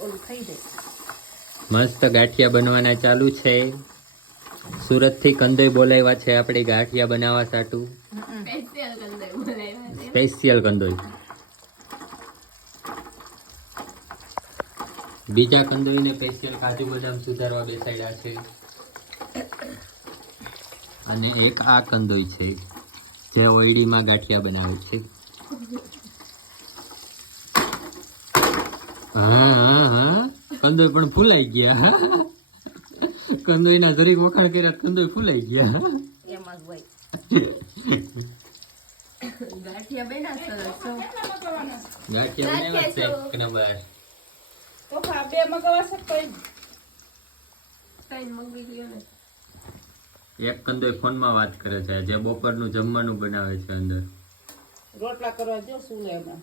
ઓલું થઈ દે. મસ્ત ગાંઠિયા બનવાના ચાલુ છે. સુરત થી કંદોઈ બોલાવ્યા છે આપણે ગાંઠિયા બનાવવા સાટું. સ્પેશિયલ કંદોઈ. બીજા કંદોઈને સ્પેશિયલ કાજુ બદામ સુધારવા બેસાડ્યા છે. અને એક આ કંદોઈ છે જે ઓયડીમાં ગાંઠિયા બનાવે છે. હા હા હા, કંદોઈ પણ ફૂલાઈ ગયા. કંદોઈના જરીક વખાણ કર્યા, કંદોઈ ફૂલાઈ ગયા. એમાં જ હોય. ગાંઠિયા બન્યા સરસ. ગાંઠિયા બનાવ્યા છે એક નંબર. તો બે મગાવાશે કોઈ મંગી ગયો ને. એક કંદોઈ ફોનમાં વાત કરે છે જે બપોરનું જમવાનું બનાવે છે અંદર. રોટલા કરવા જો શું એમાં